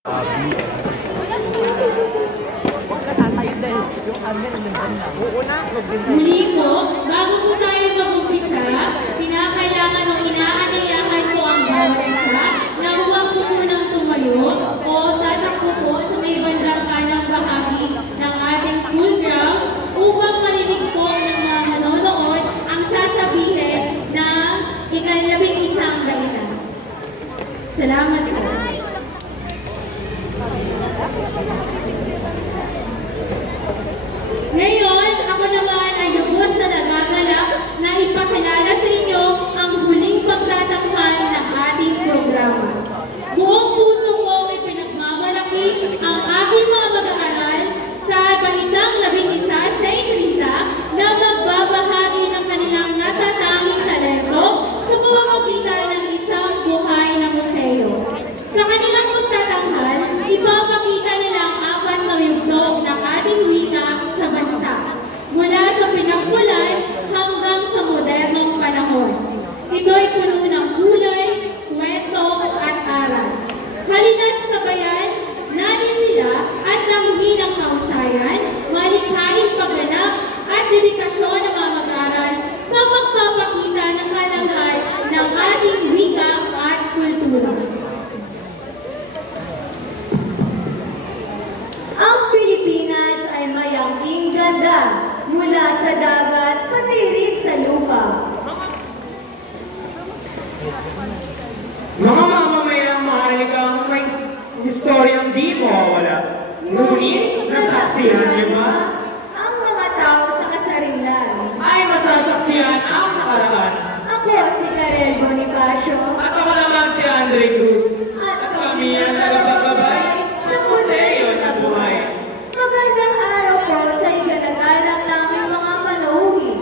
Huwag ka tatayo dahil yung camera nandun na. Oo na. Muli po, bago po tayo mag-umpisa, kinakailangan o inaanyayahan po ang bawat isa na huwag po munang tumayo o tatakbo po sa may bandang kanang bahagi ng ating school grounds upang marinig po ng mga manonood ang sasabihin ng ika-11 galitan. Salamat po. Ngayon, ako naman ay lubos na nagagalak na ipakilala sa inyo ang huling pagtatanghal ng ating programa. Buong puso kong ipinagmamalaki ang aking mga mag-aaral sa Bahitang 11 St. Rita na magbabahagi ng kanilang natatanging talento sa pamamagitan ng isang buhay na museo. Sa kanilang pagtatanghal, ipapakita nila ang apat na yugtong ng ating wika sa bansa, mula sa pinagmulan hanggang sa modernong panahon. Ito'y puno ng kulay, kwento at aral. Halina't sabayan natin sila at nanguhin ang kahusayan, malikhaing pagganap at dedikasyon ng mga mag-aaral sa pagpapakita ng kalanghal ng ating wika at kultura. Ang Pilipinas ay mayangking ganda mula sa dagat pati rin sa lupa. Mga mamamayang mahalikang may historyang di mawawala. Ngunit, nasaksihan niyo ba? Ang mga tao sa kasarinlan. Ay masasaksihan ang nakaraan. Ako si Karel Bonifacio. At ako naman si Andre Cruz. At Kami ang nagpapagabay sa museo na buhay. Magandang araw po sa iganagalang naming mga manuhi.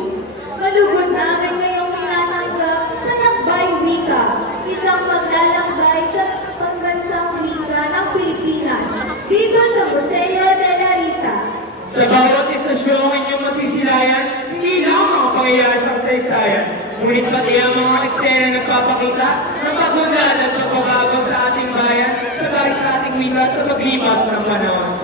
Malugod namin ngayong tinatanggap sa Lakbay Wika, isang maglalakbay sa pambansang wika ng Pilipinas, dito sa Museo de la Rita. Sa bawat estasyong inyong masisilayan, hindi lang mga pangyayari sa kasaysayan, ngunit pati ang mga eksena nagpapakita ng pagbagal at pagbabago sa ating bayan, sabay sa ating wika sa paglipas ng panahon.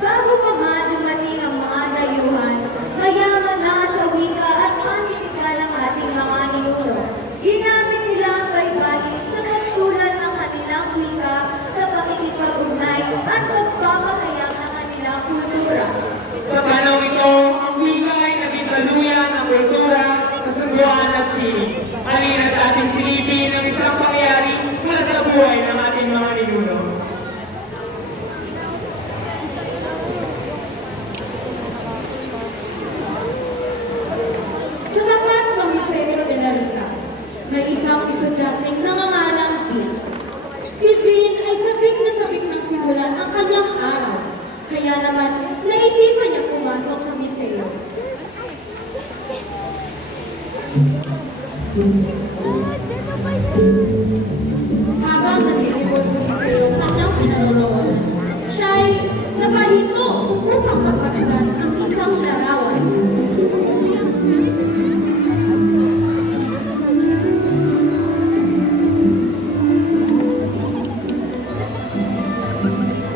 Bago pa nga dumating ang mga dayuhan, mayaman na sa wika at panitikan ng ating mga ninuno. Ginamit nila ang baybayin sa pagsulat ng kanilang wika sa pakikipag-ugnay at pagpapahayag ng kanilang kultura. Sa panahon ito, ang wika ay naging baluyan ng kultura, kasunduan at sining. Halina't ating silipin ang isang pangyayari mula sa buhay ng ating mga ninuno. Sa tapat ng Museo de la Rita, may isang estudyanteng nangangalang Vin. Si Vin ay sabik na sabik ng simulan ang kanyang araw. Kaya naman, naisipan niya pumasok sa museo. Habang naglilibot sa museo ang kanyang pinaroroonan, siya ay napahinto upang magmasdan ang isang larawan.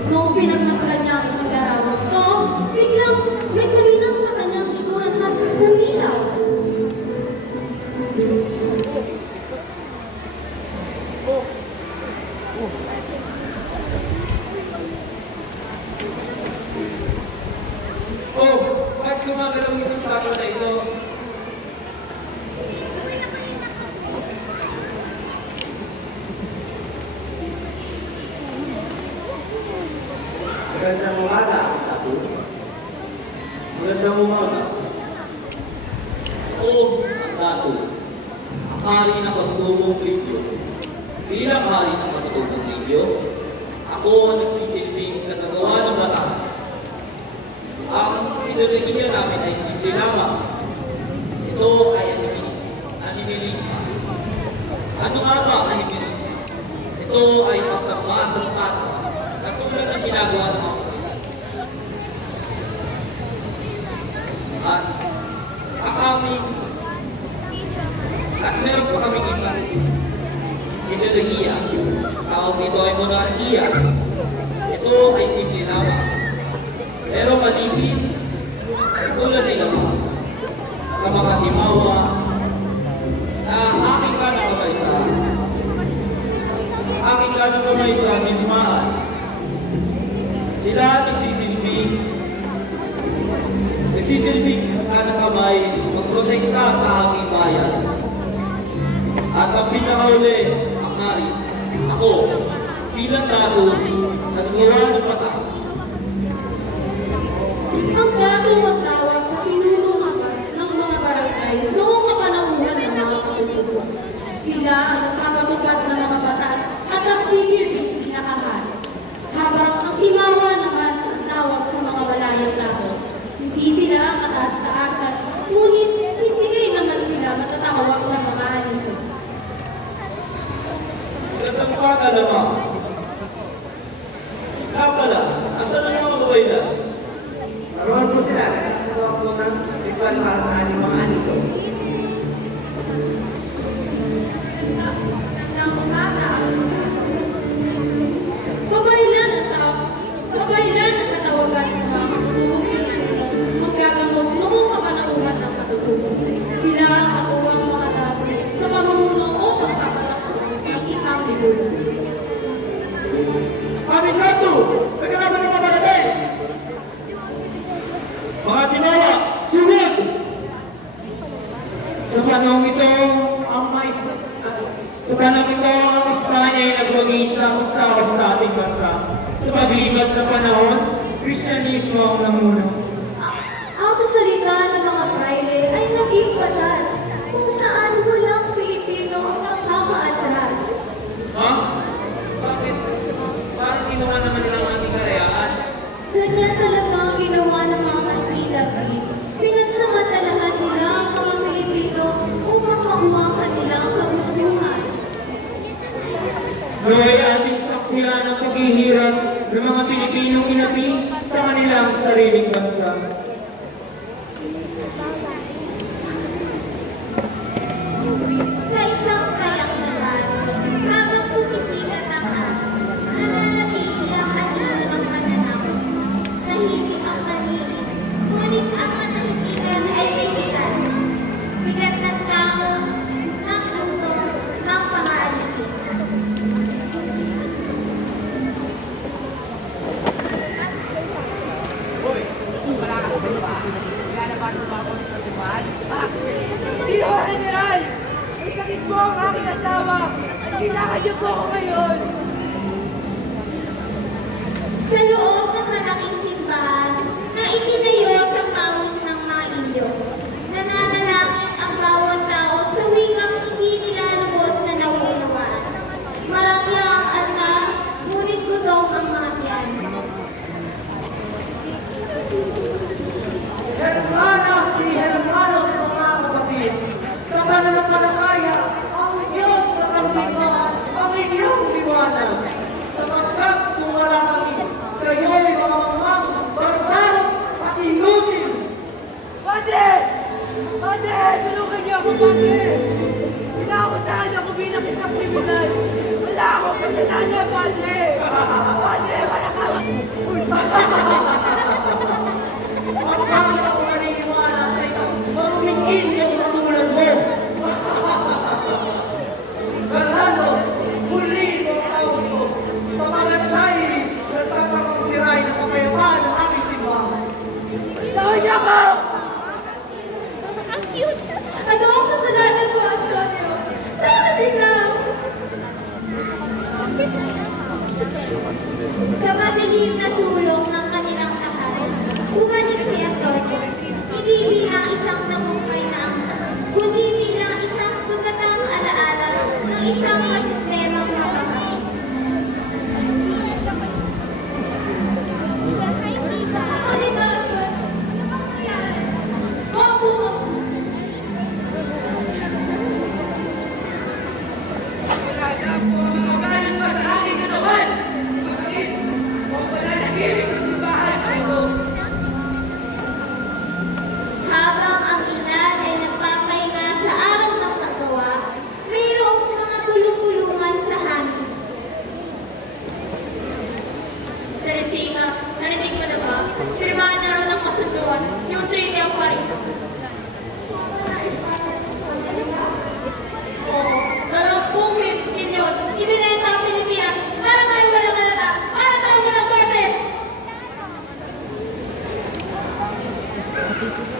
Noong pinagmasdan niya ang isang larawan ito, biglang may kumilang sa kanyang likuran at humilaw. Oh, ba't gumagalaw ang isang statue na ito? Magandang umaga, Tato. Magandang umaga. Ako, ang Tato. Ang hari ng katutubong Libyo. Bilang hari ng katutubong Libyo, ako ang nagsisilbing nagagawa ng batas. Ang pinagigilya namin ay simple lamang. Ito ay animalisma. Ano nga ba ang animalisma? Ito ay pagsama sa statue. Katulad ng ginagawa ng mga kapitan. At meron pa kami isang ideolohiya. Tawag dito ay monarkiya. Ito ay simple lamang. Pero malipit ay tulad nila at ang mga himawa na aking kanang kamay sa aking kanang kamay sa hinumaan. Sila nagsisilbing kanang kamay magprotekta sa aking bayan. At ang pinakauli, ang nari, ako, bilang tao, nagagawa ng batas. Ang gato ang tawag sa pinulungan ng mga barangay noong kapanahon ng mga katutubo. Sila ang nagpapatupad ng mga batas at nagsisilbing pinakahari. Habang ang timawa naman ang tawag sa mga balayang tao. Hindi sila kataas-taasan, ngunit hindi rin naman sila matatawag ng mga anito. Magandang umaga naman. Kaya pala, asan ang mga kabaylan? Naroon po sila. Nasasawa po ng ritual para sa ating mga anito. Mabailan ang katawagan sa mga katutubong maggagamot noong kapanahunan ng katutubong. Sila ang katuwang mga dati sa pamumuno o pagpapatakbo ng isang figura. Aming nato! Nagkalaban ng pamagaday! Mga timawa, sunod! Sa panahon ito, ang Espanya ay nagpag-iisang magsakop sa ating bansa. Sa paglipas na panahon, Kristyanismo ang namuno. Ang kasalita ng mga praile ay naging batas kung saan walang Pilipino ang kakaatras. Ha? Bakit? Parang ginawa naman nila ang ating karayaan. Ganyan talaga ang ginawa ng mga Kastila. Pinagsamantalahan nila ang mga Pilipino upang makuha kanila ang kagustuhan. Naway ating saksihan ang paghihirap ng mga Pilipinong inapi sa kanilang sariling bansa. Sa isang kayang-lahat, habang sumisikat ang araw, nananatili ang asal ng mananakot. Tahimik ang paligid, ngunit ang matahimikan ay may bigat. Bigat ng tao, ng luto, ng pangaalikid. Hindi ho, General! May sakit po ang aking asawa at kinakadyo po ako ngayon. Sa loob ng malaking simbahan na itinayo sa pawis ng mga Indio, nananalangin ang bawat tao sa wikang hindi nila lubos na nauunawaan. Marangya ang altar, ngunit gutom ang mga tiyan. Hermanos, mga kapatid, sa pananampalataya, ang Diyos sa kasiglahan ang inyong liwanag. Sapagkat sumala kami, kayo'y mga barbaro at inutil. Padre! Padre! Tulungan niyo ako, Padre! Pinakakusahan ako bilang isang kriminal. Wala akong kasalanan, Padre! Padre, wala ka! Ang pangit ako naniniwala sa isang maruming Indiong katulad mo. Bernardo, muli ito ang tawag ko. Sapagat siya'y nagtatakang sirain ang kapayapaan ng aking simbahan. Tawag niya ka! Ang cute! Ano ang kasalanan mo, Antonio? Bakit ikaw? Sa madilim na sulong ng kanilang tahanan, bumalik si Antonio, hindi bilang isang tagumpay na angka, kundi bilang isang sugatang alaala ng isang masistemang makamay. Wala na po ang magaling pa sa aking katawan. Bakit? Firmahan na raw ng kasunduan yung Treaty of Paris. Oo, 20 milyon ibinenta ang Pilipinas para tayo walang malala, para tayo walang boses.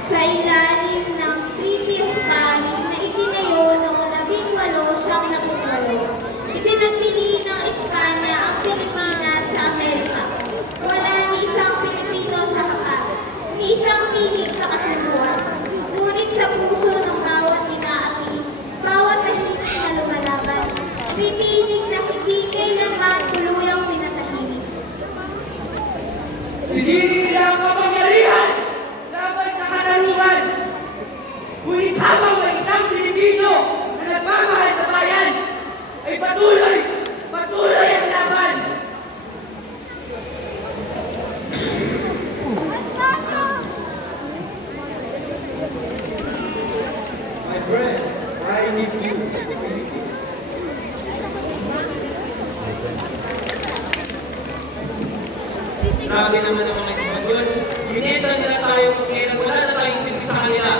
Sa ilalim ng Treaty of Paris na itinayo noong 18 siyang natutulog, ipinagpili ng Espanya ang Pilipinas sa Amerika. Wala ni isang Pilipino sa haka, ni isang tinig sa kasunduan. Ngunit sa puso ng bawat inaaki, bawat tahimik na lumalaban, pininig na hindi kailanman tuluyang pinatahimik. Hindi nila ang kapangyarihan laban sa katarungan. Ngunit habang may isang Pilipino na nagmamahal sa bayan, ay patuloy ang laban. My friend, I need you. Grabe naman ang mga Espanyol. Binenta nila tayo kung kailan wala na tayong silbi sa kanila.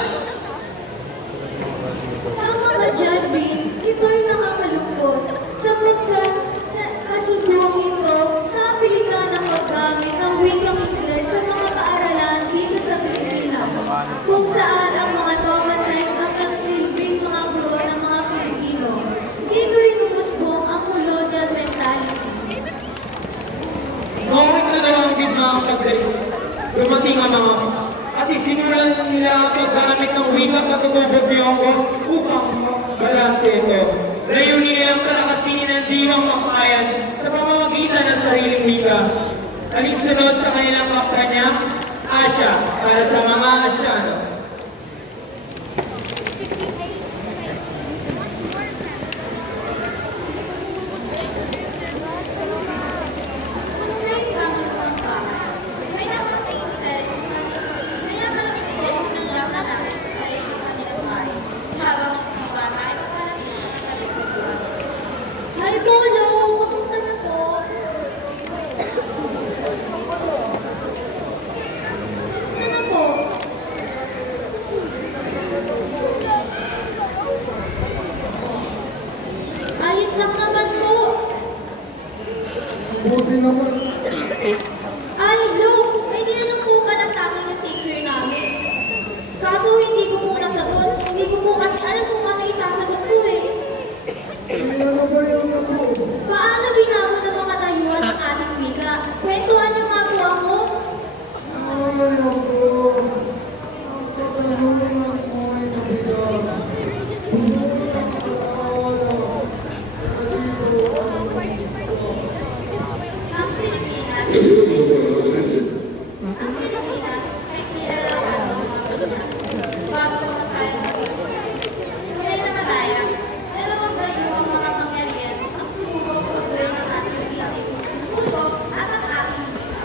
Tama ka dyan, Vin. Ito'y nakakalungkot. Sapagkat sa kasunduang ito, sa pilitan ng paggamit ng wikang Ingles sa mga paaralan dito sa Pilipinas, kung saan ang mga Thomasines ang nagsilbing mga guro ng mga Pilipino. Dito rin umusbong ang colonial mentality. Noong ikadalawang digmaang pagdating, dumating ang mga at isimulan nila ang paggamit ng wikang katutubog Biyonggo upang balanse ito. Layunin nilang talakasinin ang diwang makayan sa pamamagitan ng sariling wika. Alinsunod sa kanilang kampanya, Asya, para sa mga Asyano. Sa isang lumang bahay, may nakatay si Teres may nakalapit po ng lang na natin sa Teres sa kanilang bahay. Habang nagsumabata ay pagkalapit sa kanilang. Hi, Polo! Kamusta na po? Kamusta na po? Ayos lang naman po. Buti naman. Ay, Lo! May tinanong po pala sa akin yung teacher namin. Kaso hindi ko po nasagot. Hindi ko po kasi alam kung ano isasagot ko eh. Ano ba yung ako? Paano binago ng mga tayuan ng ating wika? Kwentuhan niyo nga po ako. Ay, ako. Ang katarungan ko ay nabigat. Ang Pilipinas ay nilalaman ng mga bago tayo naging. Tunay na malaya, pero magbayo ang mga pangyarihan ang sumubok pagbuhay ng ating isip, puso at ang ating wika.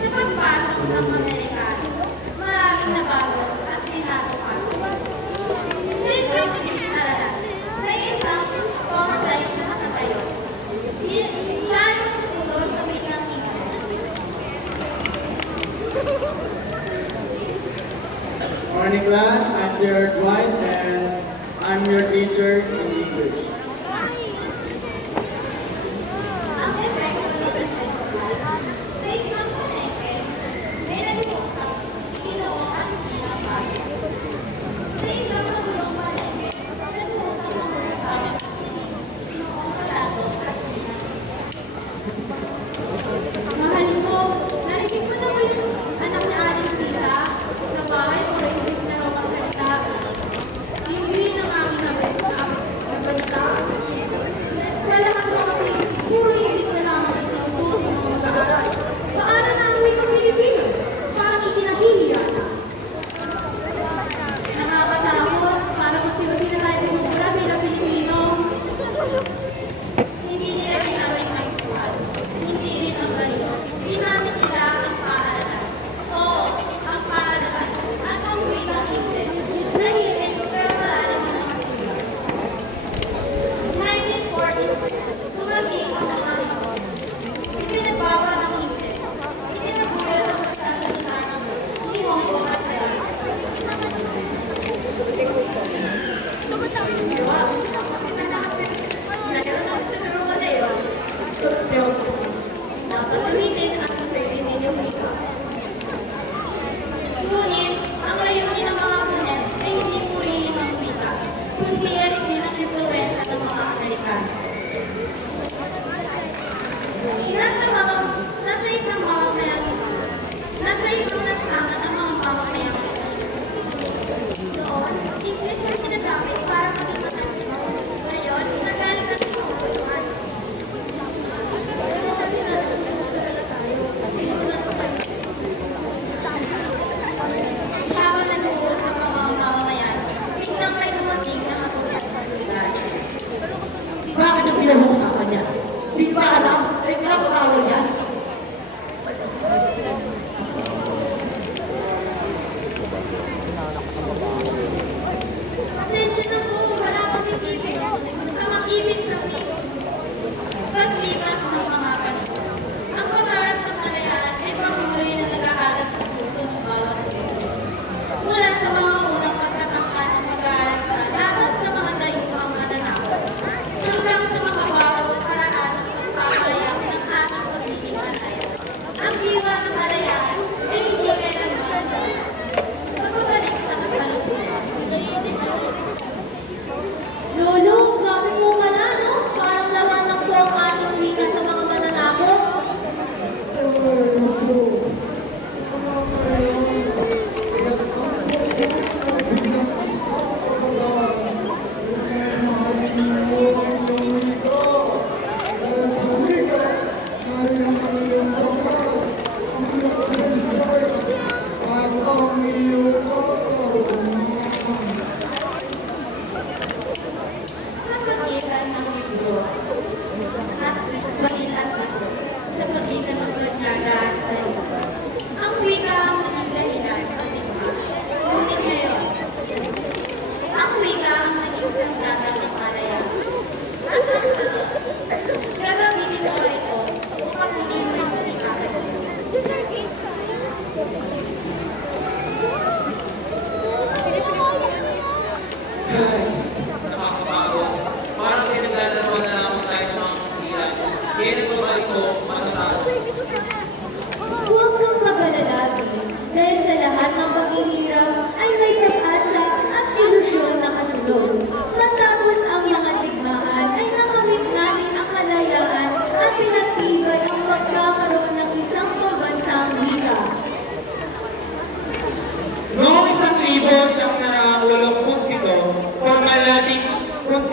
Sa pagpasok ng Amerikano, maraming nabago at pinagpasok. Sa isang aralan, may isang Thomasine na nakatayo. Siya ay tuturo sa wikang Ingles. Morning class, I'm your Dwight and I'm your teacher in English. Ang epekto ng festival, sa isang palengke, may nag-uusap sino at ilang bayan. Sa isang magulong palengke, nag-uusap ang mag-asawa na si Pinoong Palato at Pinas. Mahal ko, narinig ko na ba yung anak ni Aling Tita? Na bahay o English na raw magsalita? Iuwi ng aming nabalita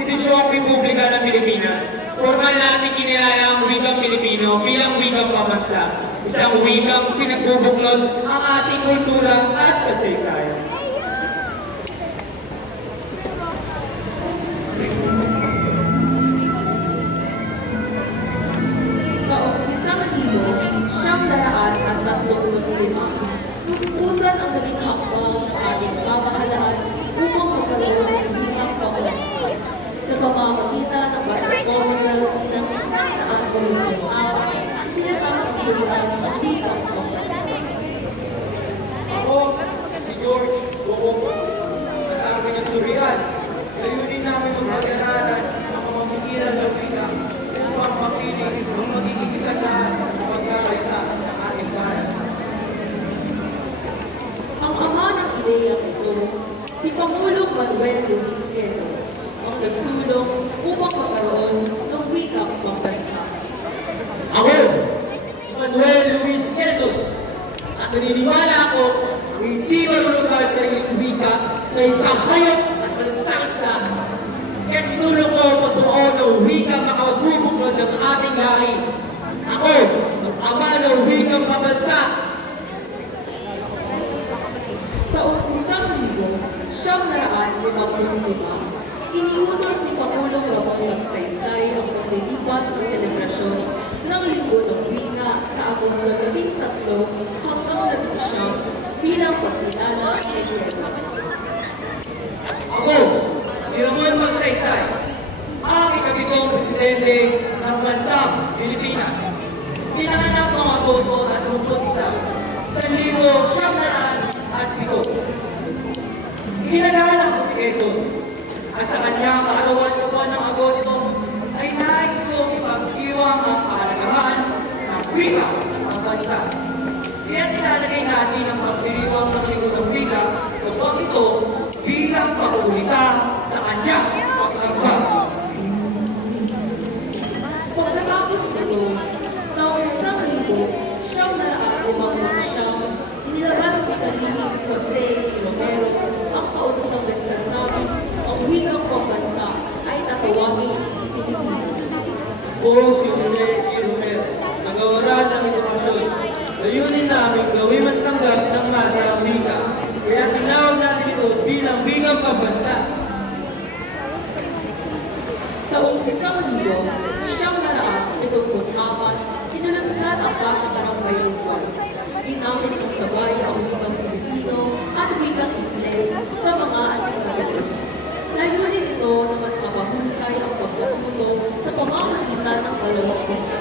Konstitusyong Republika ng Pilipinas, formal natin kinilala ang wikang Pilipino bilang wikang pambansa, isang wikang pinagbubuklod ang ating kultura at kasaysayan. Taong 1935, pupusan ang naging hakbang sa ating pamahalaan upang magkaroon ng wikang pambansa sa pamamagitan ng Batas Commonwealth ng 1984, tinatawag sultan ng wikang pambansa. Ako, si George Bococo, kasama ng Surian. Layunin namin mag-aralan ang pamamigiran ng wika upang mapiling ang magiging isandaan ng pagkakaisa ng ating bayan. Ang ama ng ideyang ito, si Pangulong Manuel Luis Quezon, ang nagsulong upang magkaroon ng wikang pambansa. Ako, si Manuel Luis Quezon, at naniniwala ako ang hindi marunong sa sariling wika na ipahayag at malasakit na. Kaya tinulong ko patuo ng wika makapagbubuklod ng ating lahi. Ako, ang ama ng wikang pambansa. Taong 1955, iniutos ni Pangulong Ramon Magsaysay ang paglilipat ng selebrasyon ng Linggo ng Wika sa Agosto 13 hanggang 19 bilang pagkilala kay Quezon. Ako, si Ramon Magsaysay, ang ikapitong presidente ng bansang Pilipinas. Pinanganak noong Agosto at 1907. Kinalanan ko si Quezon at sa kanyang kaarawan sa buwan ng Agosto ay nais kong ipagdiwang ang kahalagahan ng wika ng bansa. Kaya nilalagay natin ang pagdiriwang ng Linggo ng Wika sa buwan ito bilang pag-uulita sa kanyang pag-agwag. Pagkatapos nito, taong 1900, inilabas ni Kalihim Jose Romero ang kautosang nagsasabi ang wikang pambansa ay tatawagin Pilipino. Ako si Jose E. Romero, nagawara ng edukasyon. Layunin namin gawin mas tanggap ng masa ang wika. Kaya tinawag natin ito bilang wikang pambansa. Taong 1974, kinalansad ang Patakarang Bayangkon. Ginamit ng sabay ang wikang Pilipino at wikang Ingles sa mga asignatura. Layunin ito na mas mapahusay ang pagkatuto sa pamamagitan ng dalawang wika.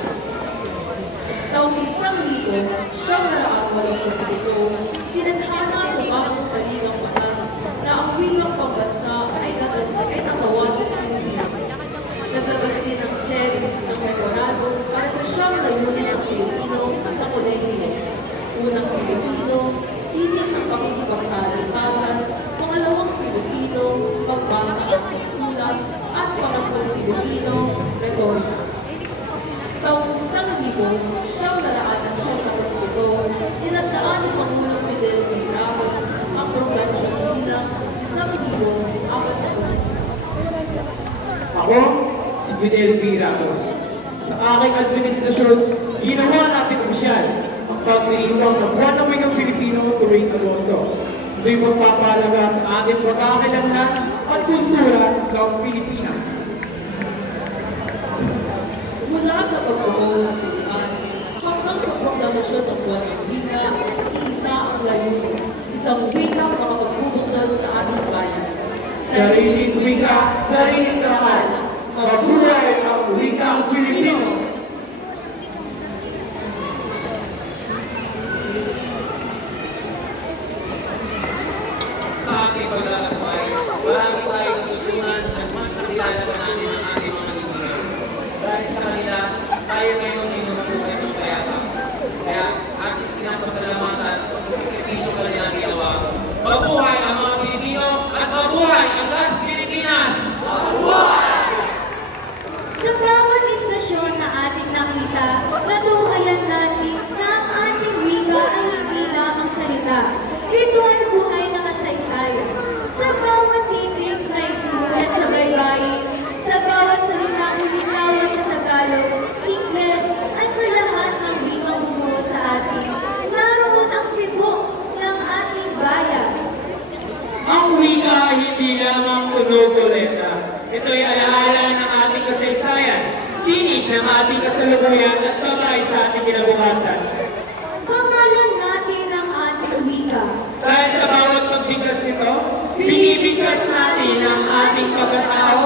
Taong 1987, tinadhana sa bagong saligang batas na ang wikang pambansa ay tatawagin Pilipino. Naglabas din ng CHED ng memorado para sa siyang layunin ng Pilipino sa kolehiyo. Unang Pilipino, sining ng pakikipagtalastasan, pangalawang Pilipino, pagbasa at pagsulat, at pangatlong Pilipino, retorika. Taong 1977, tinagdaan ni Pangulong Fidel V. Ramos ang proklamasyon bilang 1,040 Ako, si Fidel V. Ramos. Sa aking administrasyon, ginawa natin opisyal ang pagdiriwang ng buwan ng wikang Filipino tuwing Agosto. Ito'y magpapalaga sa ating pagkakalanlan at kultura ng Pilipinas. Mula sa pagbubuo ng sultan hanggang sa proklamasyon ng buwan ng wika, iisa ang layunin, isang wikang makapagbubuklod sa ating bayan. Sariling wika, sariling takal. Mabuhay ang wikang Filipino! Sa ating paglalakbay, marami tayong natutunan at mas nakilala pa natin ang ating mga lipunan. Dahil sa kanila, tayo ngayon ay nabubuhay ng kayapa. Kaya ating sinapasalamatan sa sakripisyo ka nilang ginawa. Mabuhay ang mga Pilipino at mabuhay ang Las Pilipinas! Sa bawat istasyon na ating nakita, natuhayan natin na ang ating wika ay hindi lamang salita. Ito ay buhay na kasaysayan. Sa bawat titik na isinulat sa baybayin, hindi lamang tunog o letra. Ito'y alaala ng ating kasaysayan, tinig ng ating kasalukuyan at gabay sa ating kinabukasan. Pangalan natin ang ating wika. Dahil sa bawat pagbigkas nito, binibigkas natin ang ating pagkatao